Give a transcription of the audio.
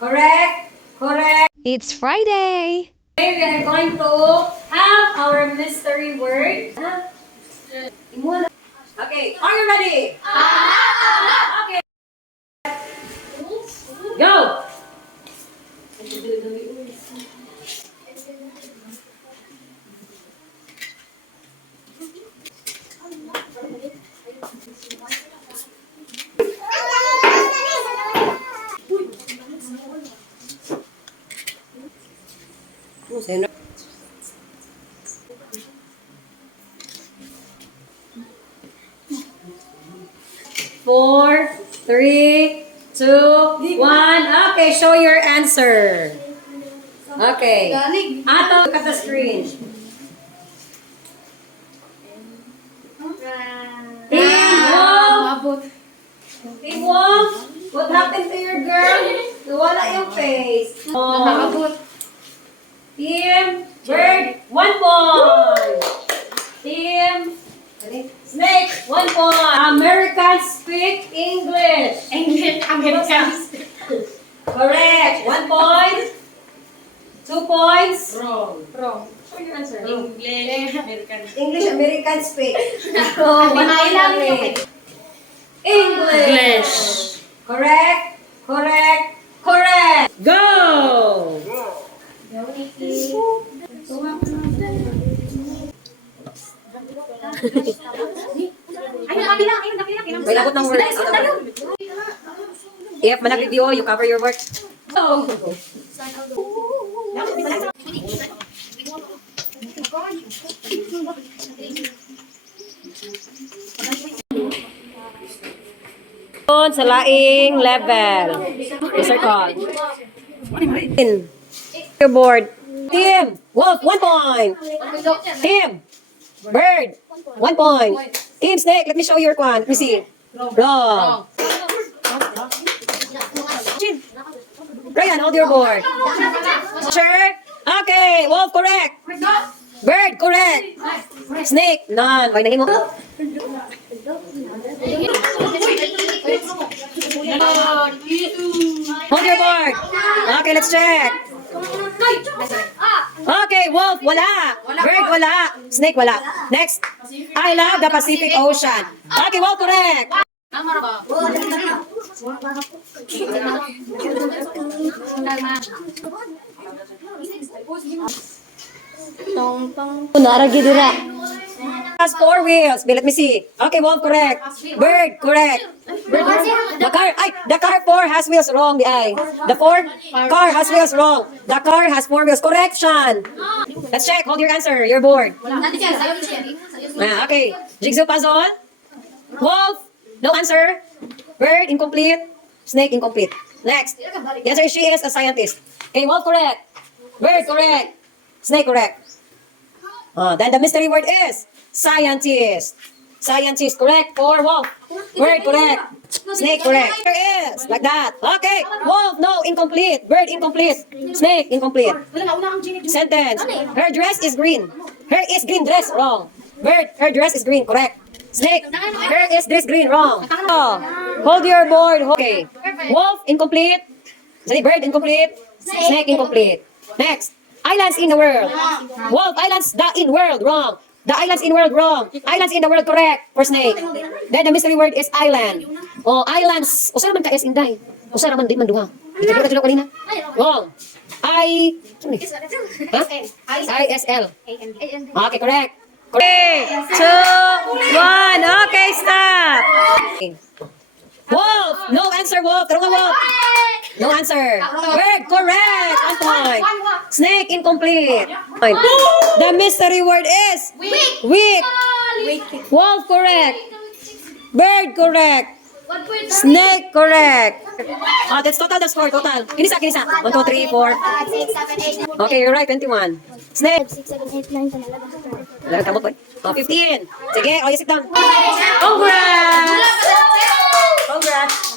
Correct. Correct. It's Friday. Today we are going to have our mystery word. Okay, are you ready? Okay. Go! Sino? Four, three, two, one. Okay, show your answer. Okay. Ato, look at the screen. Team Wolf, what happened to your girl? Nawala yung face. Oh. Team Bird, 1 point. Team Snake, 1 point. Americans speak English. Americans. Correct. 1 point. 2 points. Wrong. Show your answer. English, American. English, American speak. Oh, 1 point kami. English. Correct. Correct. Correct. Go! May lagot ng words. If manag-review, you cover your work. Oh. Sa laing level. Yes, sir, call. Your board. Team Wolf, 1 point. Team Bird, 1 point. Team Snake, let me show your one. Let me see. Wrong. Ryan, hold your board. Sure? Okay, Wolf, correct. Bird, correct. Snake, none. Why nahimo? Hold your board. Okay, let's check. Okay, Wolf, wala. Bird, wala. Snake, wala. Next. I love the Pacific Ocean. Okay, Wolf, correct. Has 4 wheels. Let me see. Okay, Wolf, correct. Bird, correct. The car 4 has wheels wrong. The 4 car has wheels wrong. The car has 4 wheels. Correction. Let's check. Hold your answer. You're bored. Okay. Jigsaw puzzle. Wolf, no answer. Bird, incomplete. Snake, incomplete. Next. The answer is she is a scientist. Okay, Wolf, correct. Bird, correct. Snake, correct. Then the mystery word is scientist. Scientist, correct. For Wolf. Bird, correct. Snake, correct. There is. Like that. Okay. Wolf, no, incomplete. Bird, incomplete. Snake, incomplete. Sentence. Her dress is green. Her is green dress, wrong. Bird, her dress is green, correct. Snake, her is dress green, wrong. Oh, hold your board. Okay. Wolf, incomplete. Bird, incomplete. Snake, incomplete. Next. Islands in the world. Wolf, islands in world, wrong. The islands in world, wrong. Islands in the world, correct. For Snake. Then the mystery word is island. Oh, islands. O saan naman ka-S inday? O saan naman di man duha? Ito ka kanina. Wrong. ISL. Okay, correct. Okay, 2, 1. Okay, stop. Wolf. No answer, Wolf. Tarunga, Wolf. No answer. Bird, correct. 1 point. Snake, incomplete. The mystery word is weak. Wolf, correct. Bird, correct. Snake, correct. That's total, the score, total. Kinisa. 1, 2, 3, 4. Okay, you're right, 21. Snake. 6, 7, 8, 9, 10, 11, 12. 15. Sige, you sit down. Congrats! Congrats!